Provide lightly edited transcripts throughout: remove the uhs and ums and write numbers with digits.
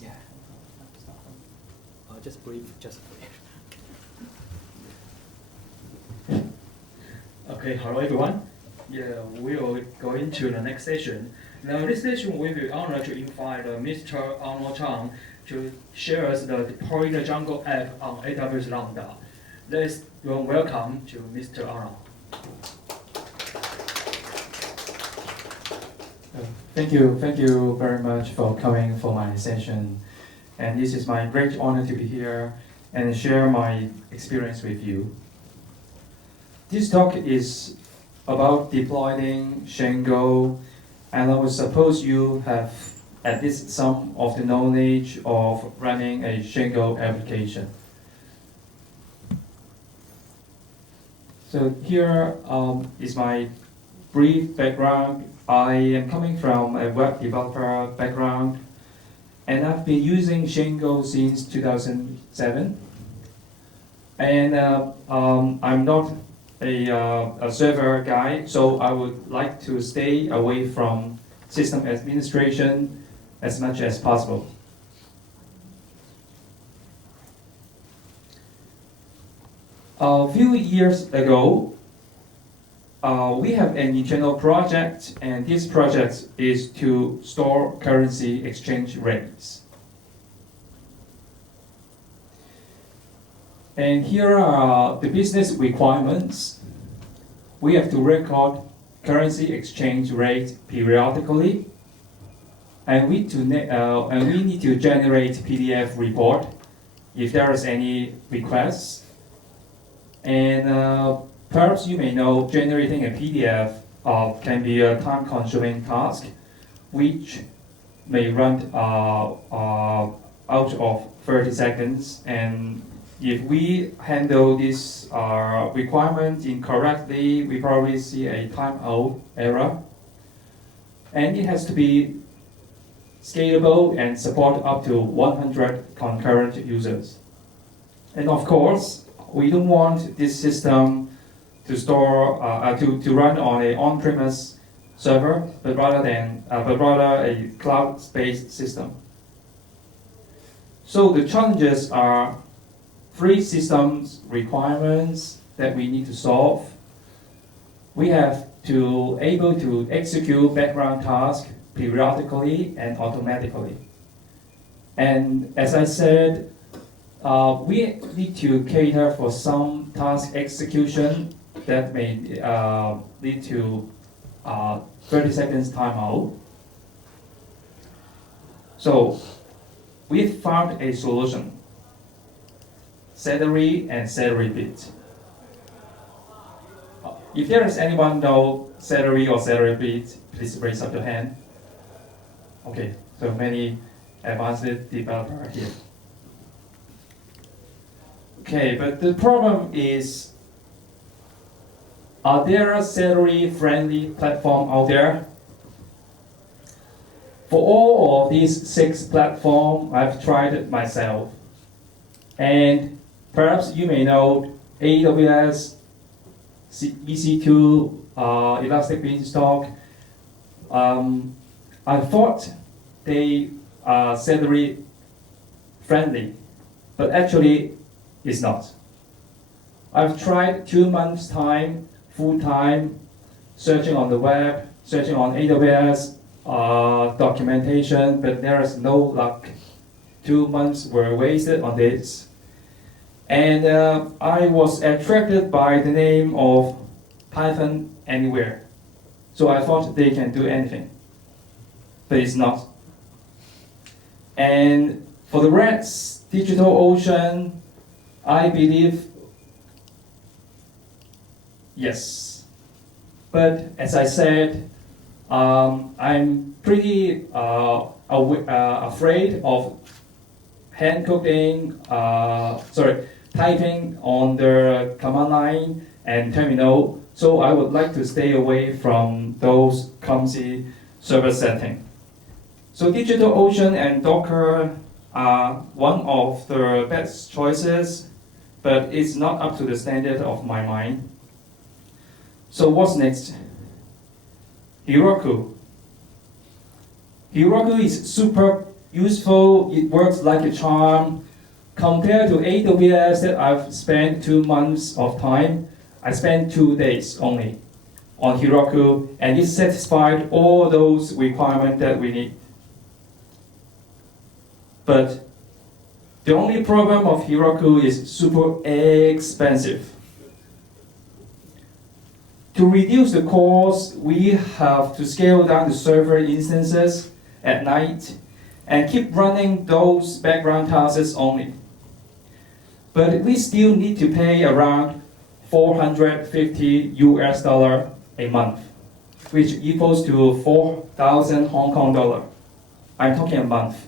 Yeah. Just brief, just brief. Okay, hello everyone. Yeah, we will go into the next session. Now, this session we will honor to invite Mr. Arnold Chang to share us the deploying the Django app on AWS Lambda. Let's welcome to Mr. Arnold. Thank you very much for coming for my session. And this is my great honor to be here and share my experience with you. This talk is about deploying Django, and I would suppose you have at least some of the knowledge of running a Django application. So here is my brief background. I am coming from a web developer background, and I've been using Django since 2007. And I'm not a server guy, so I would like to stay away from system administration as much as possible. A few years ago, we have an internal project, and this project is to store currency exchange rates. And here are the business requirements. We have to record currency exchange rate periodically, and we need to generate PDF report if there is any requests. And perhaps you may know generating a PDF can be a time-consuming task, which may run out of 30 seconds. And if we handle this requirement incorrectly, we probably see a timeout error. And it has to be scalable and support up to 100 concurrent users. And of course, we don't want this system to store to run on an on-premise server, but rather a cloud-based system. So the challenges are 3 systems requirements that we need to solve. We have to able to execute background tasks periodically and automatically. And as I said, we need to cater for some task execution that may lead to 30 seconds timeout. So we found a solution: salary and salary bit. If there is anyone know salary or salary bit, please raise up your hand. Okay, so many advanced developers here. Okay, but the problem is, are there a salary-friendly platform out there? For all of these 6 platforms, I've tried it myself. And perhaps you may know AWS, EC2, Elastic Beanstalk. I thought they are salary-friendly, but actually it's not. I've tried 2 months' time, full-time, searching on the web, searching on AWS documentation, but there is no luck. 2 months were wasted on this. And I was attracted by the name of Python Anywhere. So I thought they can do anything, but it's not. And for the rest, DigitalOcean, I believe, yes. But as I said, I'm pretty afraid of typing on the command line and terminal. So I would like to stay away from those clumsy server settings. So DigitalOcean and Docker are one of the best choices, but it's not up to the standard of my mind. So what's next? Heroku. Heroku is super useful. It works like a charm. Compared to AWS that I've spent 2 months of time, I spent 2 days only on Heroku, and it satisfied all those requirements that we need. But the only problem of Heroku is super expensive. To reduce the cost, we have to scale down the server instances at night and keep running those background tasks only. But we still need to pay around $450 a month, which equals to 4,000 Hong Kong dollar. I'm talking a month.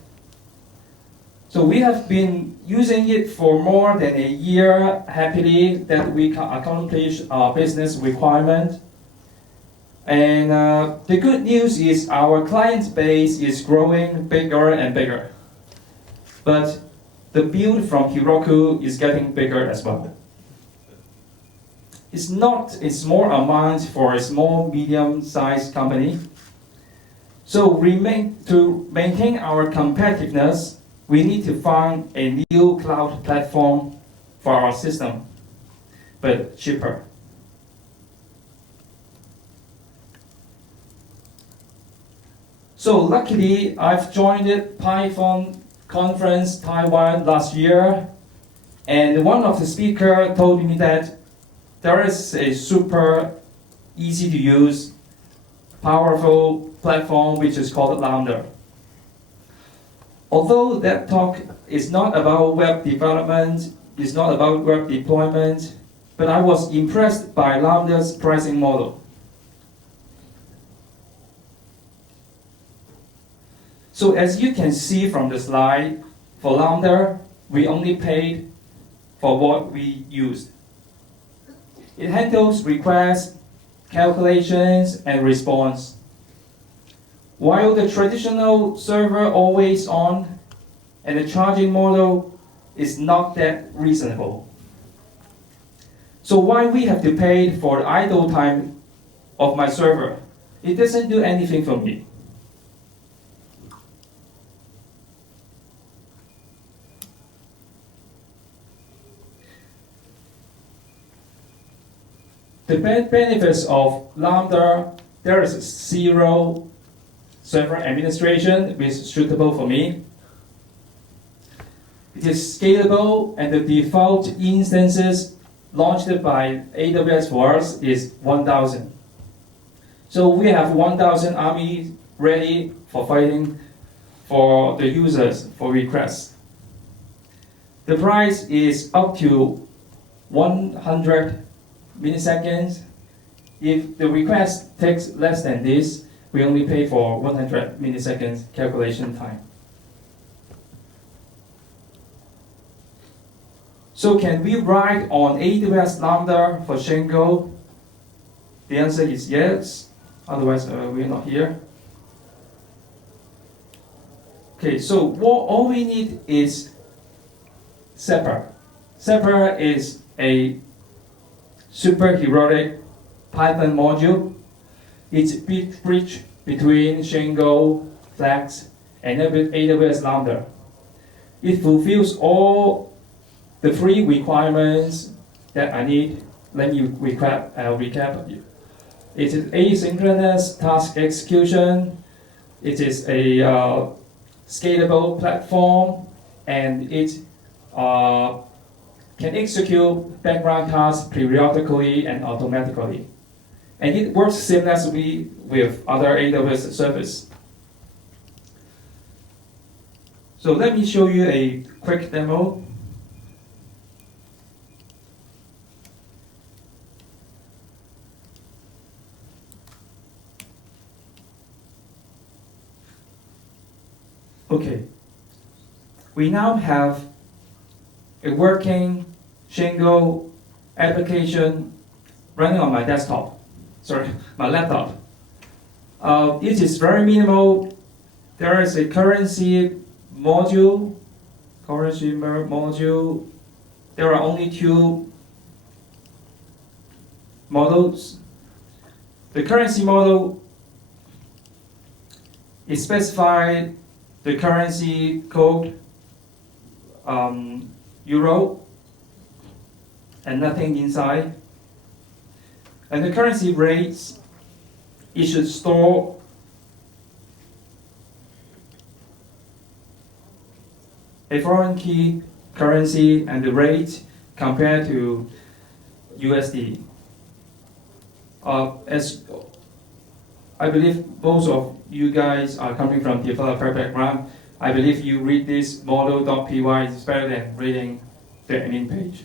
So we have been using it for more than a year happily that we can accomplish our business requirement. And the good news is our client base is growing bigger and bigger. But the build from Heroku is getting bigger as well. It's not a small amount for a small, medium-sized company. So to maintain our competitiveness, we need to find a new cloud platform for our system, but cheaper. So luckily, I've joined the PyCon conference Taiwan last year, and one of the speakers told me that there is a super easy to use, powerful platform which is called Lambda. Although that talk is not about web development, it's not about web deployment, but I was impressed by Lambda's pricing model. So as you can see from the slide, for Lambda, we only paid for what we used. It handles requests, calculations, and response. While the traditional server always on and the charging model is not that reasonable. So why we have to pay for the idle time of my server? It doesn't do anything for me. The benefits of Lambda, there is zero server administration, which is suitable for me. It is scalable, and the default instances launched by AWS for us is 1,000. So we have 1,000 army ready for fighting for the users for requests. The price is up to 100 milliseconds. If the request takes less than this, we only pay for 100 milliseconds calculation time. So can we write on AWS Lambda for Django? The answer is yes, otherwise we're not here. Okay, so all we need is Zappa. Zappa is a super heroic Python module. It's a bridge between Django, Flex, and AWS Lambda. It fulfills all the 3 requirements that I need. Let me recap. It is asynchronous task execution. It is a scalable platform, and it can execute background tasks periodically and automatically. And it works seamlessly with other AWS services. So let me show you a quick demo. Okay, we now have a working Django application running on my desktop. Sorry, my laptop. It is very minimal. There is a currency module. There are only 2 models. The currency model it specifies the currency code, euro, and nothing inside. And the currency rates, it should store a foreign key currency and the rate compared to USD. As I believe both of you guys are coming from developer background, I believe you read this model.py is better than reading the admin page.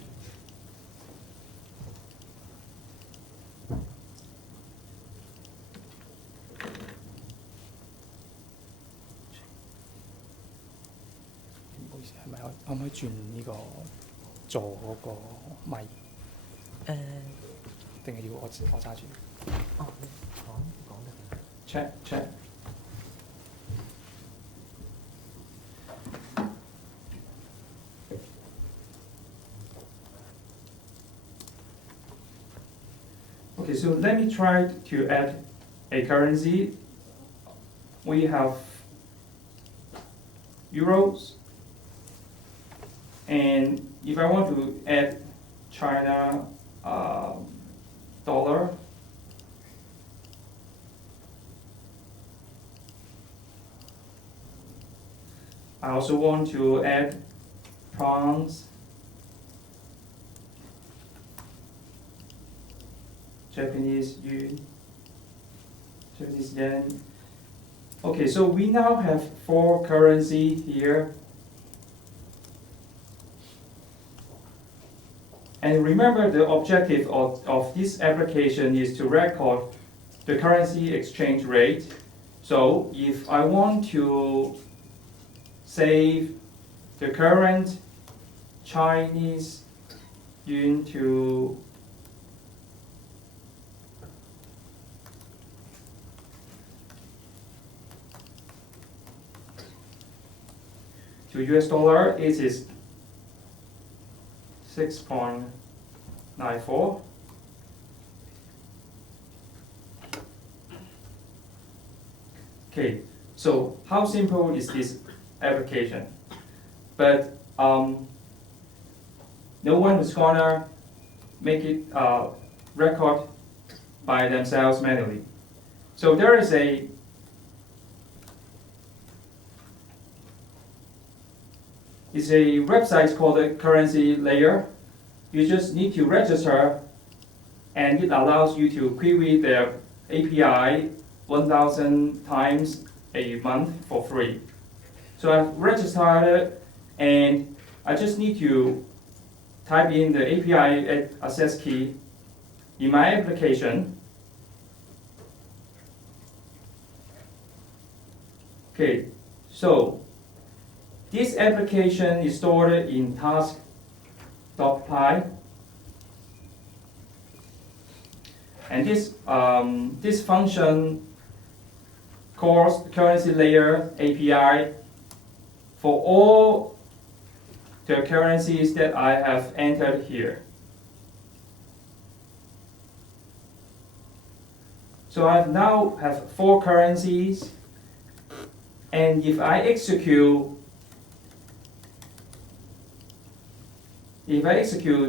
可唔可以轉呢個座嗰個咪？定係要我揸住？哦，講得。Check, check. Okay, so let me try to add a currency. We have euros. And if I want to add China dollar, I also want to add pounds, Japanese yen. Okay, so we now have 4 currency here. And remember, the objective of this application is to record the currency exchange rate. So if I want to save the current Chinese yuan to US dollar, it is 6.94. Okay, so how simple is this application? But no one is gonna make it record by themselves manually. So there is it's a website called the Currency Layer. You just need to register, and it allows you to query their API 1,000 times a month for free. So I've registered, and I just need to type in the API access key in my application. Okay, so this application is stored in task.py, and this function calls currency layer API for all the currencies that I have entered here. So I now have 4 currencies, and if I execute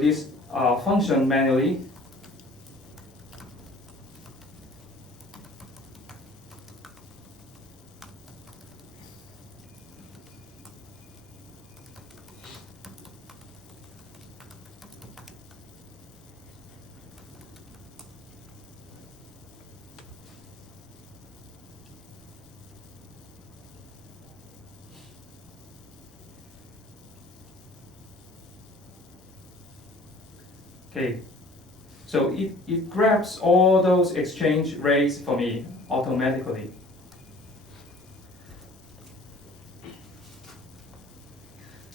this function manually, okay, so it grabs all those exchange rates for me automatically.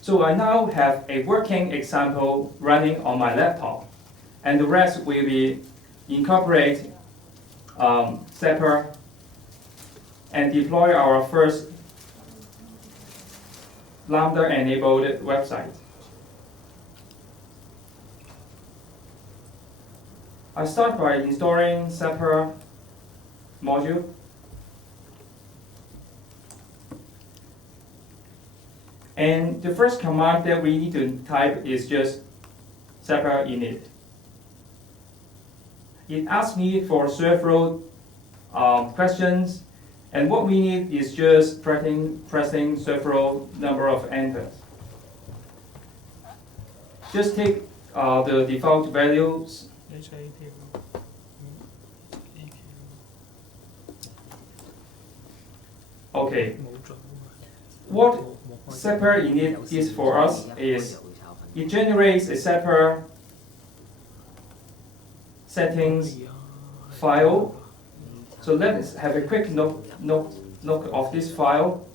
So I now have a working example running on my laptop, and the rest will be incorporate Zappa and deploy our first Lambda-enabled website. I start by installing Zappa module. And the first command that we need to type is just Zappa init. It asks me for several questions, and what we need is just pressing several number of enters. Just take the default values. Okay. What Zappa init is for us is it generates a Zappa settings file. So let's have a quick look of this file.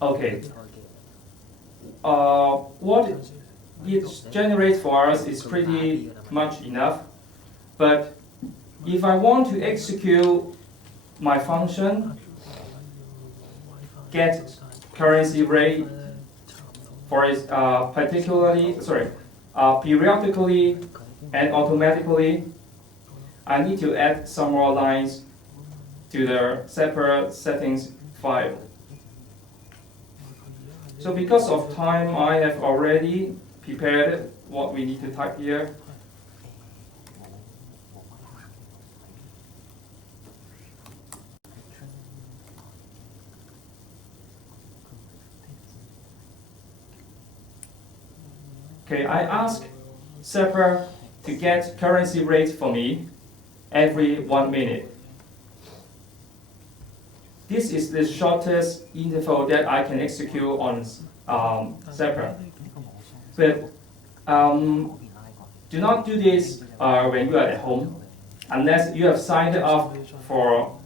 Okay. What it generates for us is pretty much enough. But if I want to execute my function, get currency rate for its periodically and automatically, I need to add some more lines to the separate settings file. So because of time, I have already prepared what we need to type here. Okay, I ask Zappa to get currency rate for me every 1 minute. This is the shortest interval that I can execute on Zappa. But do not do this when you are at home, unless you have signed up for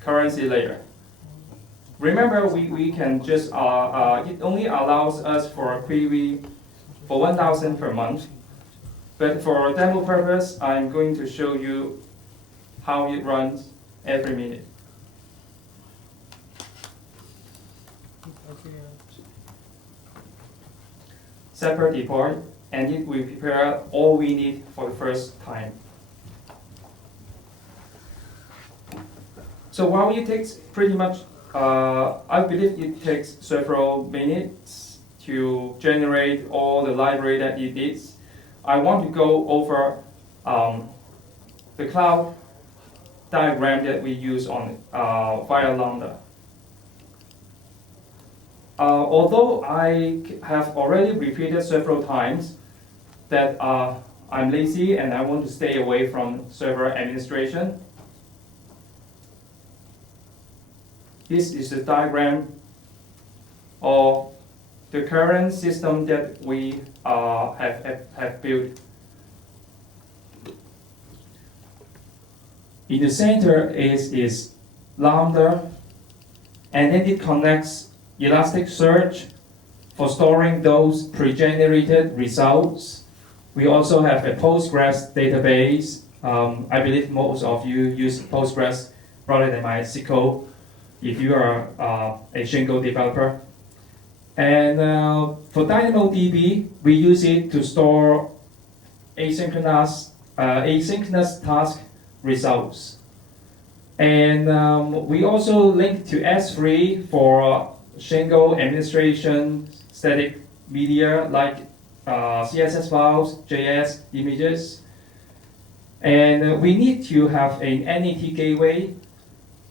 currency layer. Remember, we can just, it only allows us for a query for 1,000 per month. But for demo purpose, I'm going to show you how it runs every minute. Separate deploy, and it will prepare all we need for the first time. So while it takes pretty much, I believe it takes several minutes to generate all the library that it needs, I want to go over the cloud diagram that we use on via Lambda. Although I have already repeated several times that I'm lazy and I want to stay away from server administration, this is the diagram of the current system that we have built. In the center is Lambda, and then it connects Elasticsearch for storing those pre-generated results. We also have a Postgres database. I believe most of you use Postgres rather than MySQL if you are a Django developer. And for DynamoDB, we use it to store asynchronous task results. And we also link to S3 for Django administration static media like CSS files, JS images. And we need to have an NAT gateway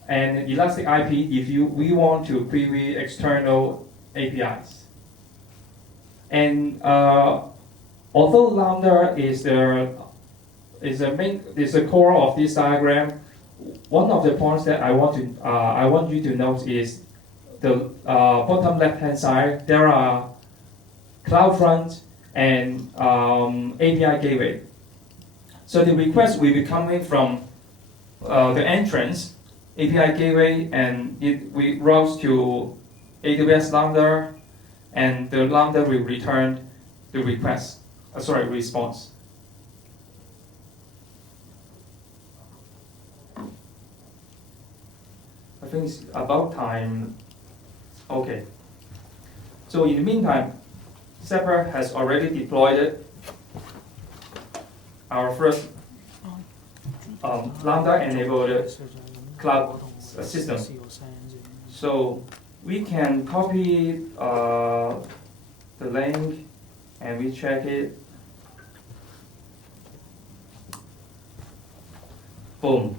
and Elastic IP if we want to query external APIs. And although Lambda is the core of this diagram, one of the points that I want you to note is the bottom left-hand side. There are CloudFront and API gateway. So the request will be coming from the entrance API gateway, and it routes to AWS Lambda, and the Lambda will return the response. I think it's about time. Okay. So in the meantime, Zappa has already deployed our first Lambda-enabled cloud system. So we can copy the link and we check it. Boom.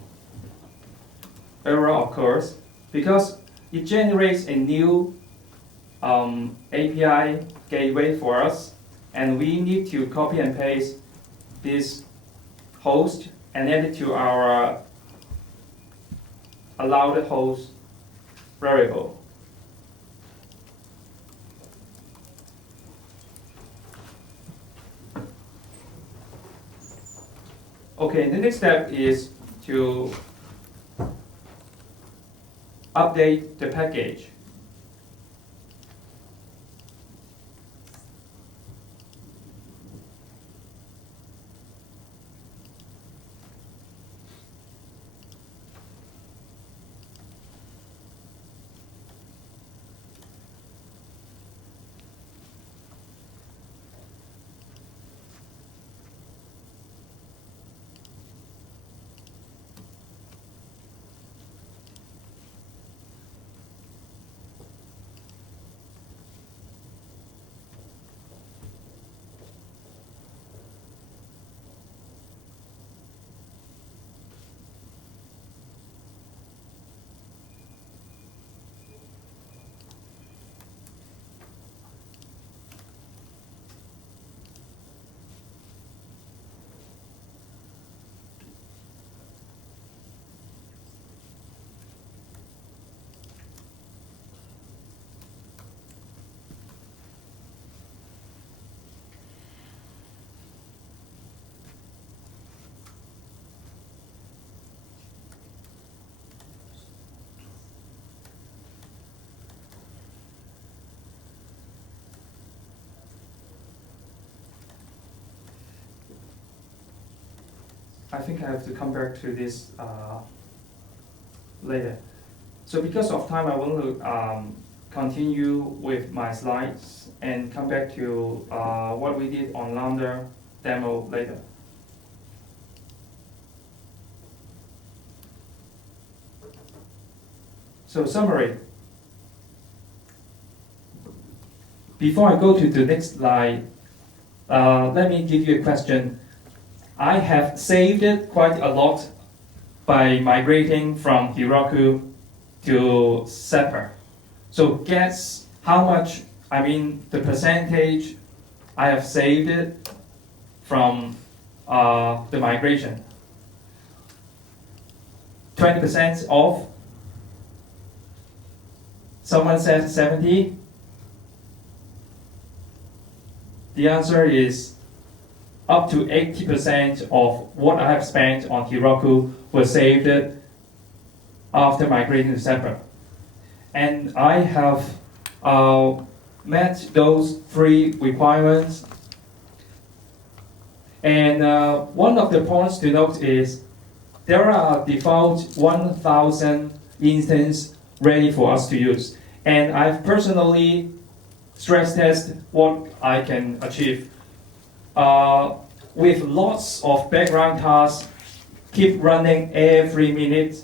Error occurs because it generates a new API gateway for us, and we need to copy and paste this host and add it to our allowed host variable. Okay, the next step is to update the package. I think I have to come back to this later. So because of time, I want to continue with my slides and come back to what we did on Lambda demo later. So summary. Before I go to the next slide, let me give you a question. I have saved it quite a lot by migrating from Heroku to Zappa. So guess how much, the percentage I have saved it from the migration. 20% off. Someone said 70. The answer is up to 80% of what I have spent on Heroku was saved after migrating to Zappa. And I have met those 3 requirements. And one of the points to note is there are default 1,000 instances ready for us to use. And I've personally stress tested what I can achieve. With lots of background tasks, keep running every minute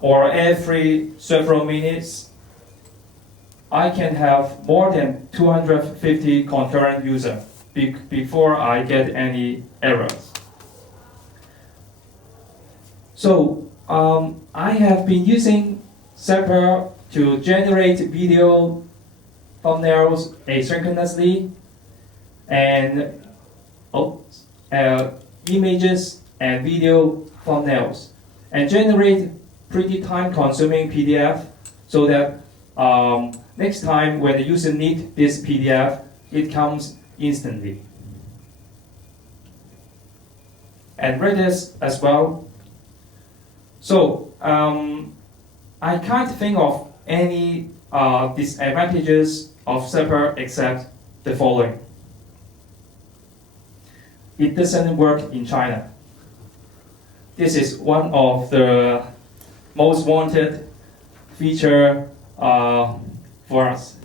or every several minutes, I can have more than 250 concurrent users before I get any errors. So I have been using Zappa to generate video thumbnails asynchronously and images and video thumbnails, and generate pretty time-consuming PDF so that next time when the user needs this PDF, it comes instantly. And Redis as well. So I can't think of any disadvantages of Zappa except the following. It doesn't work in China. This is one of the most wanted feature for us.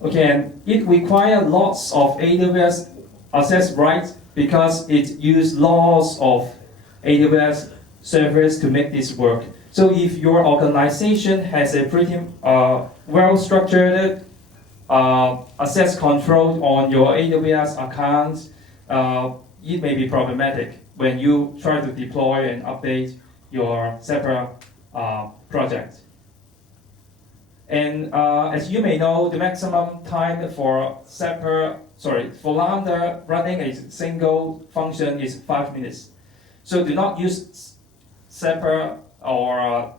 Okay, and it requires lots of AWS access rights because it uses lots of AWS servers to make this work. So if your organization has a pretty well-structured access control on your AWS account, it may be problematic when you try to deploy and update your Zappa project. And as you may know, the maximum time for Lambda running a single function is 5 minutes. So do not use Zappa or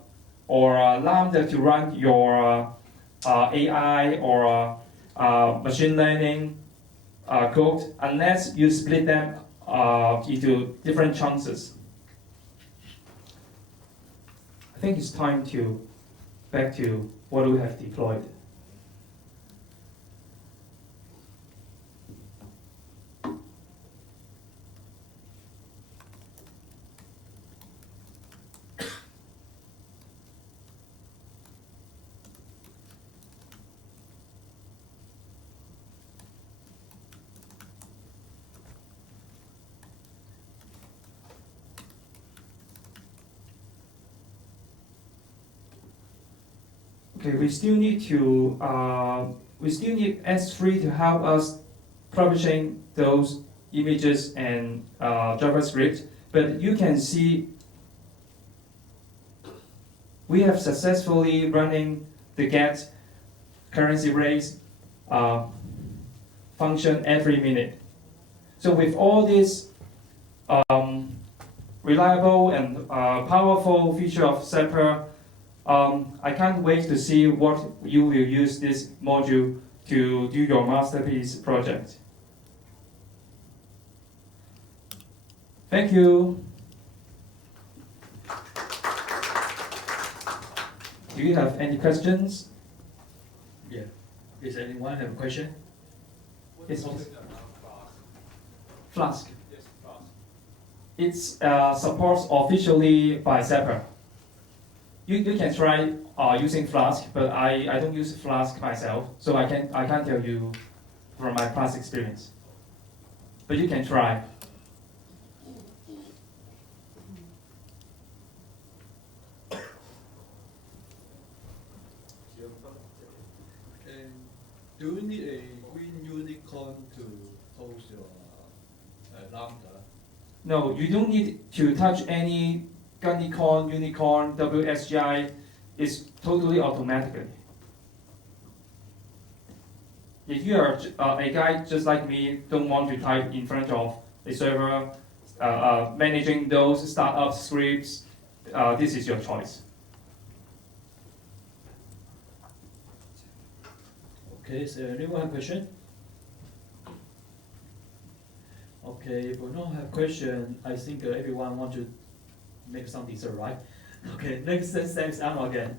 Lambda to run your AI or machine learning code unless you split them into different chunks. I think it's time to back to what we have deployed. Okay, we still need S3 to help us publishing those images and JavaScript. But you can see we have successfully running the get currency rates function every minute. So with all this reliable and powerful feature of Zappa, I can't wait to see what you will use this module to do your masterpiece project. Thank you. Do you have any questions? Yeah. Does anyone have a question? Yes, please. Flask. Yes, Flask. It's supported officially by Zappa. You can try using Flask, but I don't use Flask myself, so I can't tell you from my past experience. But you can try. And do you need a green unicorn to host your Lambda? No, you don't need to touch any unicorn, WSGI. It's totally automatically. If you are a guy just like me, don't want to type in front of a server, managing those startup scripts, this is your choice. Okay, so anyone have a question? Okay, if we don't have question, I think everyone want to make some dessert, right? Okay, next thanks Arnold again.